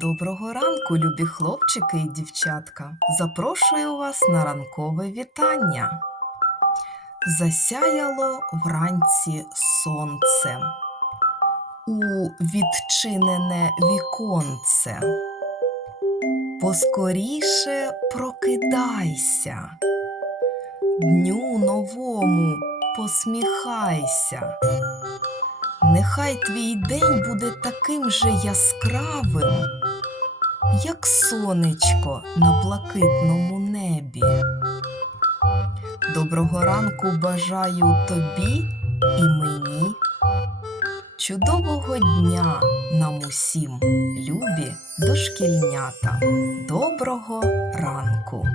Доброго ранку, любі хлопчики і дівчатка. Запрошую вас на ранкове вітання. Засяяло вранці сонце. У відчинене віконце. Поскоріше прокидайся. Дню новому посміхайся. Нехай твій день буде таким же яскравим, як сонечко на блакитному небі. Доброго ранку бажаю тобі і мені. Чудового дня нам усім, любі дошкільнята. Доброго ранку!